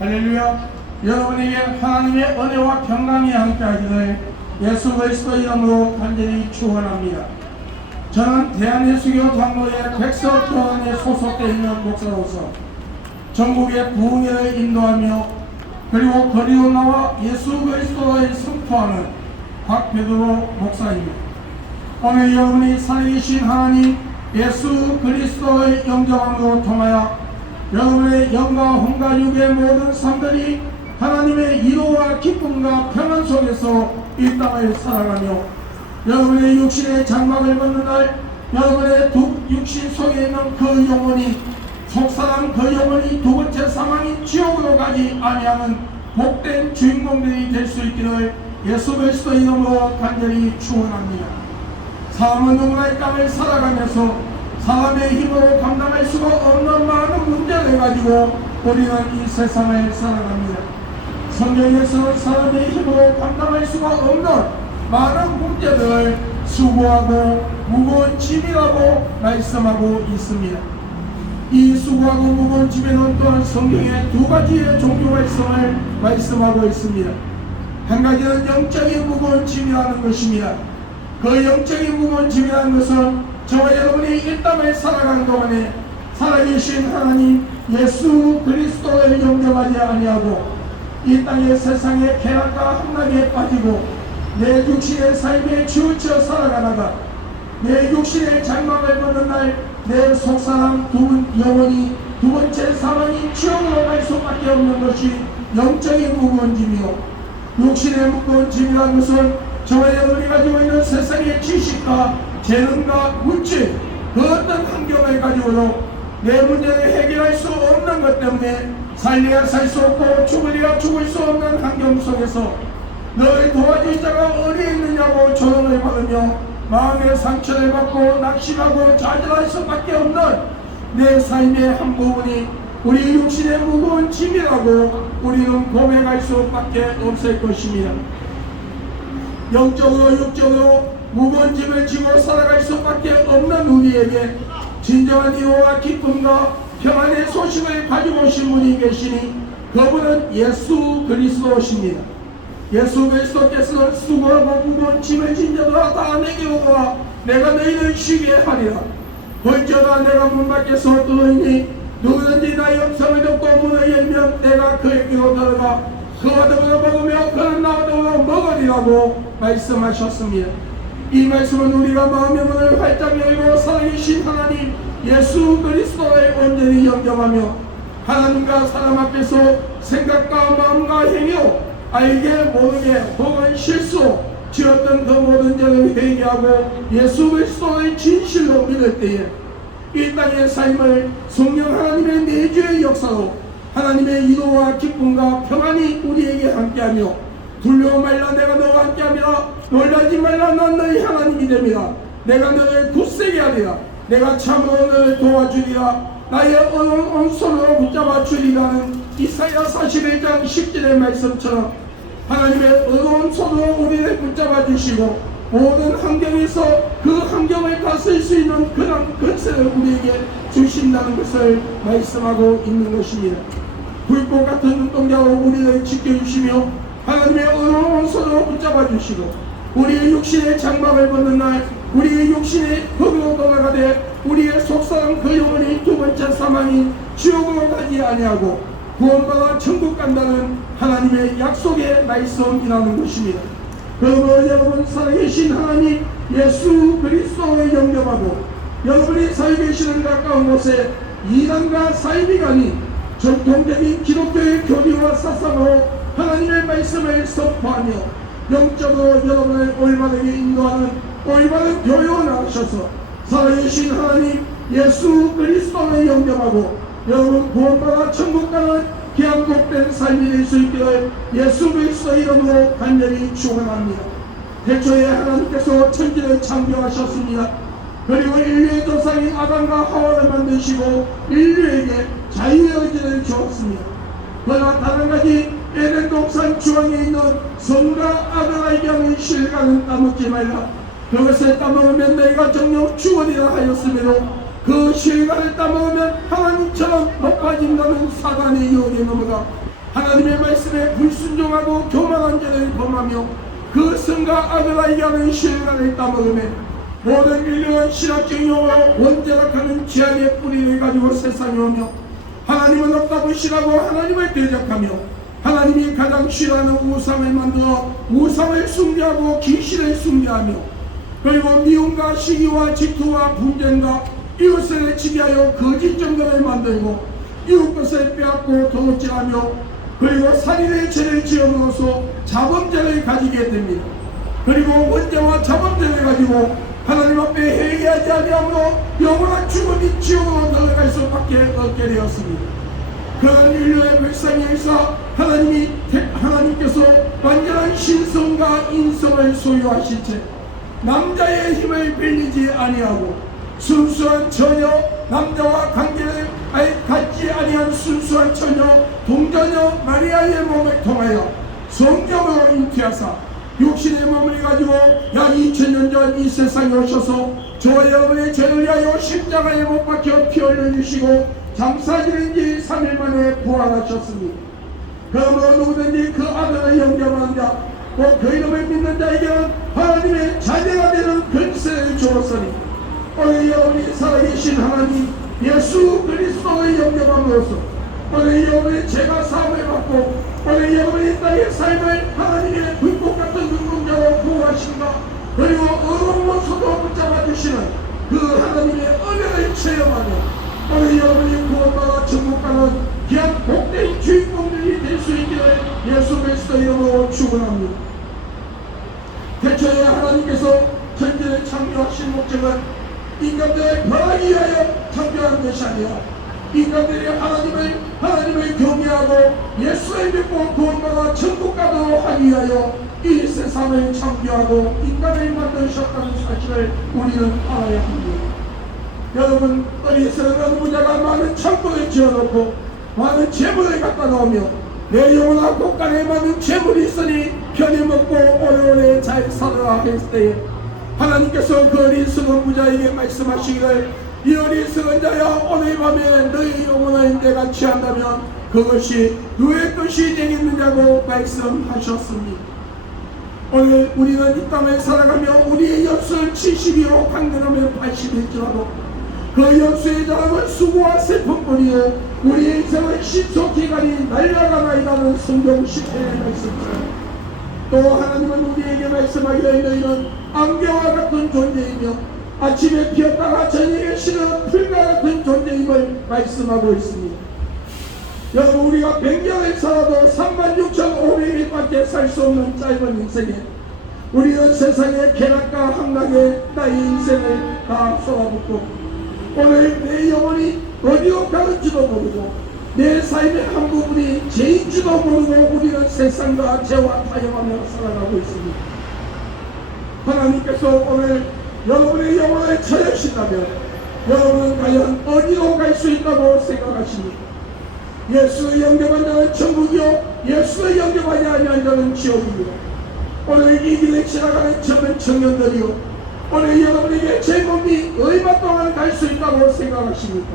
할렐루야. 여러분에게 하나님의 은혜와 평강이 함께하기를 예수 그리스도 이름으로 간절히 축원합니다. 저는 대한예수교 장로회 백석교원에 소속되어 있는 목사로서 전국의 부흥회를 인도하며 그리고 거리로 나와 예수 그리스도를 선포하는 박베드로 목사입니다. 오늘 여러분이 살아계신 하나님 예수 그리스도의 영접함으로 통하여 여러분의 영과 혼과 육의 모든 삶들이 하나님의 위로와 기쁨과 평안 속에서 이 땅을 살아가며 여러분의 육신의 장막을 벗는 날 여러분의 육신 속에 있는 그 영혼이 속사람 그 영혼이 두 번째 사망인 지옥으로 가지 아니하는 복된 주인공들이 될 수 있기를 예수 그리스도 이름으로 간절히 축원합니다. 사람은 누구나 이 땅을 살아가면서 사람의 힘으로 감당할 수가 없는 많은 문제를 가지고 우리는 이 세상을 살아갑니다. 성경에서는 사람의 힘으로 감당할 수가 없는 많은 문제들을 수고하고 무거운 짐이라고 말씀하고 있습니다. 이 수고하고 무거운 짐에는 또한 성경에 두 가지의 종류가 있음을 말씀하고 있습니다. 한 가지는 영적인 무거운 짐이라는 것입니다. 그 영적인 무거운 짐이라는 것은 저와 여러분이 이 땅을 살아가는 동안에 살아계신 하나님 예수 그리스도를 영접하지 아니하고 이 땅의 세상의 쾌락과 함락에 빠지고 내 육신의 삶에 치우쳐 살아가다가 내 육신의 장막을 벗는 날 내 속사람 영혼이 두 번째 사망인 지옥으로 갈 수밖에 없는 것이 영적인 무거운 짐이요, 육신의 무거운 짐이라는 것은 저와 여러분이 가지고 있는 세상의 지식과 재능과 물질 그 어떤 환경을 가지고도 내 문제를 해결할 수 없는 것 때문에 살리야 살 수 없고 죽으리야 죽을 수 없는 환경 속에서 너를 도와줄 자가 어디 있느냐고 조롱을 받으며 마음의 상처를 받고 낙심하고 좌절할 수밖에 없는 내 삶의 한 부분이 우리 육신의 무거운 짐이라고 우리는 고백할 수밖에 없을 것입니다. 영적으로 육적으로 무거운 짐을 지고 살아갈 수밖에 없는 우리에게 진정한 위로와 기쁨과 평안의 소식을 가지고 오신 분이 계시니 그분은 예수 그리스도십니다. 예수 그리스도께서는 수고하고 무거운 짐을 진 자들아 다 내게로 와 내가 너희를 쉬게 하리라. 볼지어다 내가 문 밖에서 들어오니 누구든지 나의 음성을 듣고 문을 열면 내가 그에게로 들어가 그와 더불어 먹으며 그는 나와 더불어 먹으리라고 말씀하셨습니다. 이 말씀은 우리가 마음의 문을 활짝 열고 살아계신 하나님 예수 그리스도를 온전히 영접하며 하나님과 사람 앞에서 생각과 마음과 행위로 알게 모르게 혹은 실수 지었던 그 모든 죄를 회개하고 예수 그리스도의 진실로 믿을 때에 이 땅의 삶을 성령 하나님의 내주의 역사로 하나님의 위로와 기쁨과 평안이 우리에게 함께하며 두려워 말라 내가 너와 함께하리라. 놀라지 말라 난 너희 하나님이 됩니다. 내가 너를 굳세게 하리라. 내가 참으로 너를 도와주리라. 나의 어려운 온손으로 붙잡아 주리라는 이사야 41장 10절의 말씀처럼 하나님의 어려운 손으로 우리를 붙잡아 주시고 모든 환경에서 그 환경을 다스릴 수 있는 그런 권세를 우리에게 주신다는 것을 말씀하고 있는 것입니다. 불꽃 같은 눈동자로 우리를 지켜주시며 하나님의 어려운 손으로 붙잡아 주시고 우리의 육신의 장막을 벗는 날 우리의 육신의 흙으로 돌아가되 우리의 속사람 그 영혼이 두 번째 사망인 지옥으로 가지 아니하고 구원받아 천국 간다는 하나님의 약속의 말씀이라는 것입니다. 그러므로 여러분 살아계신 하나님 예수 그리스도를 영접하고 여러분이 살아계시는 가까운 곳에 이단과 사이비간이 전통적인 기독교의 교리와 사상으로 하나님의 말씀을 선포하며 영적으로 여러분을 올바르게 인도하는 올바른 교육을 하셔서 살아계신 하나님 예수 그리스도를 영접하고 여러분 구원받아 천국 가는 귀한 복된 삶이 될 수 있기를 예수 그리스도 이름으로 간절히 축원합니다. 태초에 하나님께서 천지를 창조하셨습니다. 그리고 인류의 조상인 아담과 하와를 만드시고 인류에게 자유의 의지를 주었습니다. 그러나 다른 가지 에덴 동산 중앙에 있는 성과 아들에게 하는 실과는 따먹지 말라. 그것을 따먹으면 너희가 정녕 죽으리라 하였으므로 그 실과를 따먹으면 하나님처럼 높아진다는 사단의 유혹에 넘어가 하나님의 말씀에 불순종하고 교만한 자를 범하며 그 성과 아들에게 하는 신앙을 따먹으며 모든 인류는 신학적 용어로 원자락하는 죄악의 뿌리를 가지고 세상에 오며 하나님은 없다고 싫어하고 하나님을 대적하며 하나님이 가장 싫어하는 우상을 만들어 우상을 숭배하고 귀신을 숭배하며 그리고 미움과 시기와 질투와 분쟁과 이웃을 지배하여 거짓 정결을 만들고 이웃 것을 빼앗고 도둑질하며 그리고 살인의 죄를 지음으로써 자범죄를 가지게 됩니다. 그리고 원죄와 자범죄를 가지고 하나님 앞에 회개하지 아니하므로 영원한 죽음이 지옥으로 들어갈 수밖에 없게 되었습니다. 그런 인류의 불쌍히 의사 하나님께서 완전한 신성과 인성을 소유하신 채 남자의 힘을 빌리지 아니하고 순수한 처녀 남자와 관계를 갖지 아니한 순수한 처녀 동자녀 마리아의 몸을 통하여 성령으로 잉태하사 육신의 몸을 가지고 약 2000년 전 이 세상에 오셔서 저와 여러분의 죄를 위하여 십자가에 못 박혀 피 흘려주시고 장사지는 지 3일 만에 부활하셨습니다. 그러므로 누구든지 그 아들을 영접하는 자 또 그 이름을 믿는 자에게는 하나님의 자녀가 되는 권세를 주었으니 오늘 여러분이 살아계신 하나님 예수 그리스도의 영접함으로써 오늘 여러분의 죄가 사함을 받고 오늘 여러분의 땅의 삶을 하나님의 불꽃 같은 눈동자로 구하신다. 그리고 어려운 소도 붙잡아 주시는 그 하나님의 은혜를 체험하며 오늘 여러분이 구원받아 천국 가는 귀한 복된 주인공들이 될 수 있기를 예수 그리스도 이름으로 축원합니다. 태초에 하나님께서 천지를 창조하신 목적은 인간들을 벌하기 위하여 창조한 것이 아니라 인간들이 하나님을 경외하고 예수를 믿고 구원받아 천국 가도록 하기 위하여 이 세상을 창조하고 인간을 만드셨다는 사실을 우리는 알아야 합니다. 여러분, 어디서는 어느 부자가 많은 창고를 지어놓고 많은 재물을 갖다 놓으며 내 영혼아 곳간에 많은 재물이 있으니 편히 먹고 오래오래 잘 살아라 했을 때에 하나님께서 그 어리석은 부자에게 말씀하시기를 이 어리석은 자여 오늘 밤에 너희 영혼을 내가 취한다면 그것이 누구의 것이 되겠느냐고 말씀하셨습니다. 오늘 우리는 이 땅을 살아가며 우리의 연수는 70이요 강건하면 80일지라도 그 연수의 자랑은 수고와 슬픔뿐이요 우리의 인생은 신속히 가니 날아가나이라는 성경 10회의 말씀입니다. 또 하나님은 우리에게 말씀하기를 너희는 안개와 같은 존재이며 아침에 피었다가 저녁에 시는 풀과 같은 존재임을 말씀하고 있습니다. 여러분, 우리가 100년을 살아도 36,500일밖에 살 수 없는 짧은 인생에 우리는 세상의 쾌락과 함락에 나의 인생을 다 쏟아붓고 오늘 내 영혼이 어디로 가는지도 모르고 내 삶의 한 부분이 죄인지도 모르고 우리는 세상과 죄와 타협하며 살아가고 있습니다. 하나님께서 오늘 여러분의 영혼을 찾으신다면 여러분은 과연 어디로 갈 수 있다고 생각하십니까? 예수를 영접한 자는 천국이요 예수를 영접하지 아니한 자는 지옥입니다. 오늘 이 길을 지나가는 젊은 청년들이요 오늘 여러분에게 제 몸이 얼마 동안 갈 수 있다고 생각하십니까?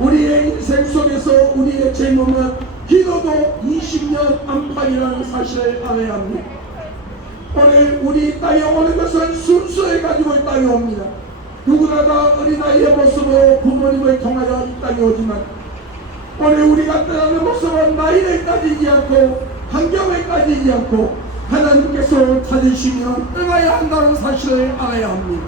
우리의 인생 속에서 우리의 제 몸은 길어도 20년 안팎이라는 사실을 알아야 합니다. 오늘 우리 땅에 오는 것은 순수해 가지고 땅에 옵니다. 누구나 다 어린아이의 모습으로 부모님을 통하여 이 땅에 오지만 오늘 우리가 떠나는 모습은 나이를 따지지 않고 환경을 따지지 않고 하나님께서 찾으시면 떠나야 한다는 사실을 알아야 합니다.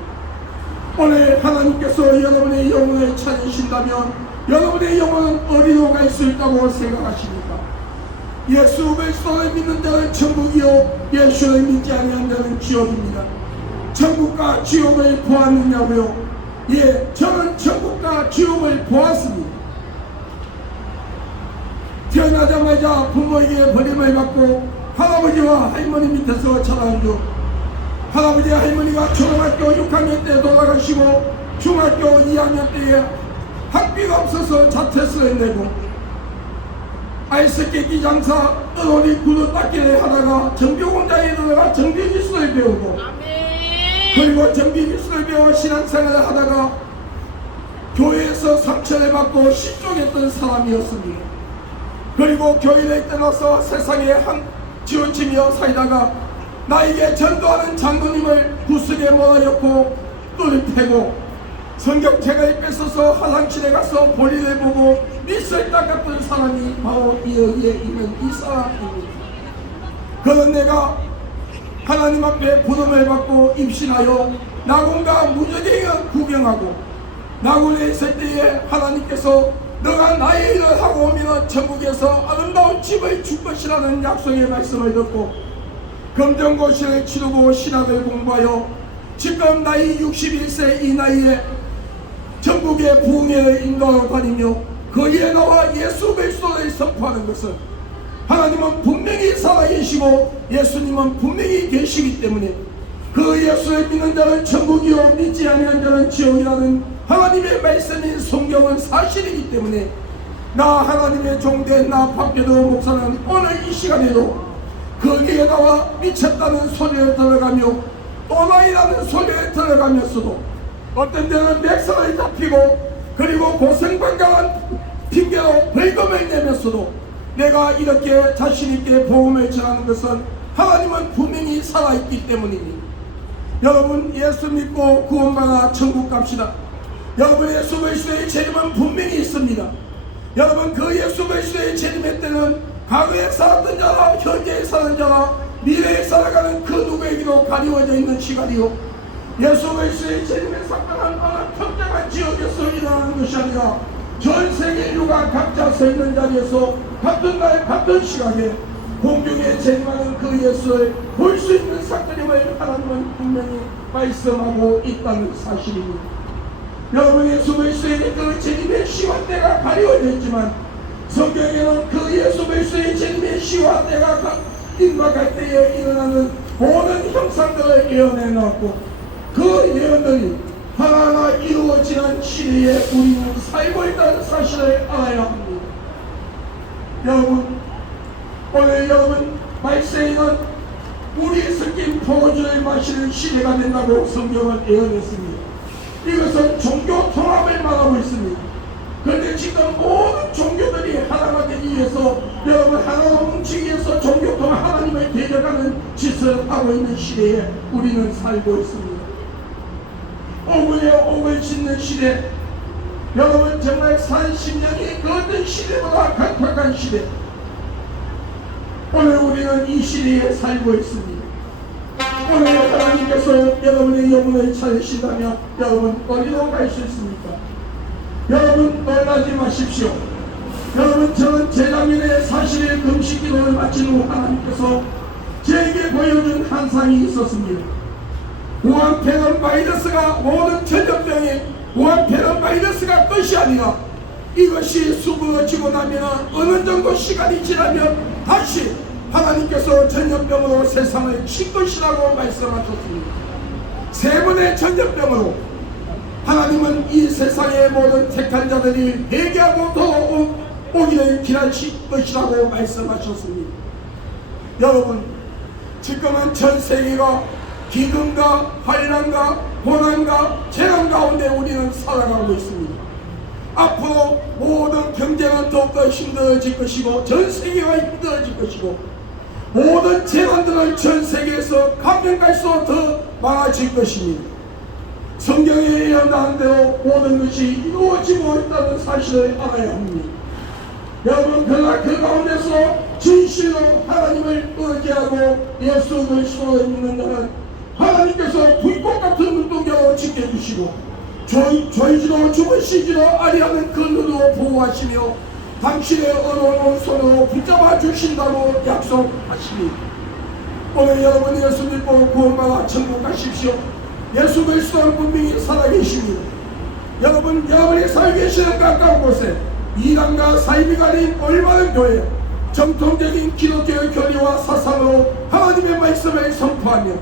오늘 하나님께서 여러분의 영혼을 찾으신다면 여러분의 영혼은 어디로 갈 수 있다고 생각하십니까? 예수 그리스도를 믿는 자는 천국이요 예수를 믿지 아니한 자는 지옥입니다. 천국과 지옥을 보았느냐고요? 예, 저는 천국과 지옥을 보았습니다. 태어나자마자 부모에게 버림을 받고 할아버지와 할머니 밑에서 자란 중 할아버지와 할머니가 초등학교 6학년 때 돌아가시고 중학교 2학년 때에 학비가 없어서 자퇴서를 내고 아이스케이크 장사 어린이 구두 닦기를 하다가 정비공장에 들어가 정비기술을 배우고 그리고 정비기술을 배워 신앙생활을 하다가 교회에서 상처를 받고 실족했던 사람이었습니다. 그리고 교회에 떠나서 세상에 치우치며 살다가 나에게 전도하는 장로님을 구슬에 몰아였고 뿔을 패고 성경책을 뺏어서 화장실에 가서 볼일을 보고 밑을 닦았던 사람이 바로 여기에 있는 이 사람입니다. 그런 내가 하나님 앞에 부름을 받고 입신하여 나곤과 무적행을 구경하고 나곤에 있을 때에 하나님께서 너가 나의 일을 하고 오면 천국에서 아름다운 집을 줄 것이라는 약속의 말씀을 듣고 검정고시를 치르고 신학을 공부하여 지금 나이 61세 이 나이에 전국의 부흥회를 인도하러 다니며 거기에 나와 예수 그리스도를 선포하는 것은 하나님은 분명히 살아계시고 예수님은 분명히 계시기 때문에 그 예수를 믿는 자는 천국이요 믿지 아니하는 자는 지옥이라는 하나님의 말씀인 성경은 사실이기 때문에 나 하나님의 종된 나 박교도 목사는 오늘 이 시간에도 거기에 나와 미쳤다는 소리를 들어가며 또라이라는 소리를 들어가면서도 어떤 데는 맥살을 잡히고 그리고 고생방가한 핑계로 벌금을 내면서도 내가 이렇게 자신있게 복음을 전하는 것은 하나님은 분명히 살아있기 때문입니다. 여러분 예수 믿고 구원받아 천국 갑시다. 여러분 예수 그리스도의 재림은 분명히 있습니다. 여러분 그 예수 그리스도의 재림의 때는 과거에 살았던 자라 현재에 사는 자라 미래에 살아가는 그 누구에게도 가리워져 있는 시간이요 예수 그리스도의 재림의 사건은 어느 특정한 지역에서 일어나는 것이 아니라 전 세계 인류가 각자 서 있는 자리에서 같은 날 같은 시간에 공중에 재림하는 그 예수를 볼 수 있는 사건임을 하나님은 분명히 말씀하고 있다는 사실입니다. 여러분 예수 그리스도의 그 재림의 시간대가 가려져 있지만 성경에는 그 예수 그리스도의 재림의 시간대가 임박할 때에 일어나는 모든 형상들을 예언해 놓았고 그 예언들이 하나하나 이루어지는 시대에 우리는 살고 있다는 사실을 알아야 합니다. 여러분 오늘 여러분 말세에는 물이 섞인 포도주를 마시는 시대가 된다고 성경은 예언했습니다. 이것은 종교 통합을 말하고 있습니다. 그런데 지금 모든 종교들이 하나가 되기 위해서 여러분 하나로 뭉치기 위해서 종교 통합 하나님을 대적하는 짓을 하고 있는 시대에 우리는 살고 있습니다. 옥에 옥을 짓는 시대, 여러분 정말 30년이 그 어떤 시대보다 각박한 시대, 오늘 우리는 이 시대에 살고 있습니다. 오늘 하나님께서 여러분의 영혼을 찾으시다면 여러분 어디로 갈 수 있습니까? 여러분 놀라지 마십시오. 여러분 저는 재작년에 40일 금식기도를 마친 후 하나님께서 제게 보여준 환상이 있었습니다. 우한 폐렴 바이러스가 모든 전염병이 우한 폐렴 바이러스가 끝이 아니라 이것이 수부러지고 나면 어느 정도 시간이 지나면 다시 하나님께서 전염병으로 세상을 칠 것이라고 말씀하셨습니다. 세 번의 전염병으로 하나님은 이 세상의 모든 택한 자들이 회개하고 오기를 기다리실 것이라고 말씀하셨습니다. 여러분 지금은 전 세계가 기근과 환난과 고난과 재난 가운데 우리는 살아가고 있습니다. 앞으로 모든 경제는 더욱더 힘들어질 것이고 전 세계가 힘들어질 것이고 모든 재난들은 전 세계에서 가면 갈수록 더 많아질 것입니다. 성경에 예언한 대로 모든 것이 이루어지고 있다는 사실을 알아야 합니다. 여러분 그러나 그 가운데서 진실로 하나님을 의지하고 예수 그리스도를 믿는 자는 하나님께서 불꽃 같은 눈동자로 지켜주시고 조이지도 주무시지도 아니하는 그 눈으로 보호하시며 당신의 어려운 손으로 붙잡아 주신다고 약속하십니다. 오늘 여러분 예수 믿고 구원받아 천국 가십시오. 예수 그리스도는 분명히 살아계십니다. 여러분 여러분이 살고 계시는 가까운 곳에 이단과 사이비 가린 올바른 교회 정통적인 기독교의 교리와 사상으로 하나님의 말씀을 선포하며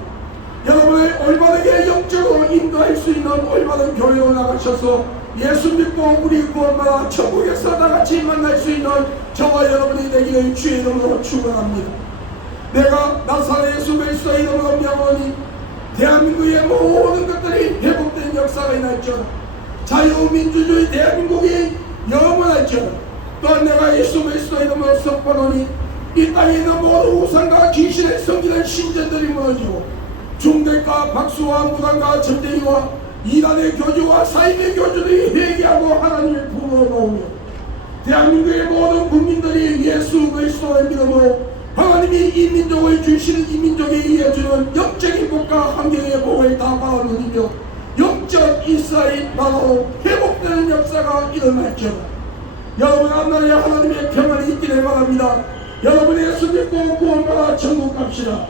여러분을 올바르게 영적으로 인도할 수 있는 올바른 교회로 나가셔서 예수 믿고 우리 구원받아 천국에서 다같이 만날 수 있는 저와 여러분이 되기를 주의 이름으로 축원합니다. 내가 나사렛 예수 그리스도의 이름으로 명하노니 대한민국의 모든 것들이 회복된 역사가 일어날지어다. 자유민주주의 대한민국이 영원할지어다. 또한 내가 예수 그리스도의 이름으로써 보노니 이 땅에 있는 모든 우상과 귀신의 성기는 신전들이 무너지고 중대과 박수와 무당과 점쟁이와 이단의 교주와 사임의 교주들이 회개하고 하나님을 부르러오며 대한민국의 모든 국민들이 예수 그리스도의 믿음으로 하나님이 이 민족을 주시는 이 민족에 의해 주는 영적인 복과 환경의 복을 다 받아 누리며 영적 이스라엘 나라로 회복되는 역사가 일어날지어다. 여러분 앞나라에 하나님의 평안이 있기를 바랍니다. 여러분의 예수 믿고 구원받아 천국 갑시다.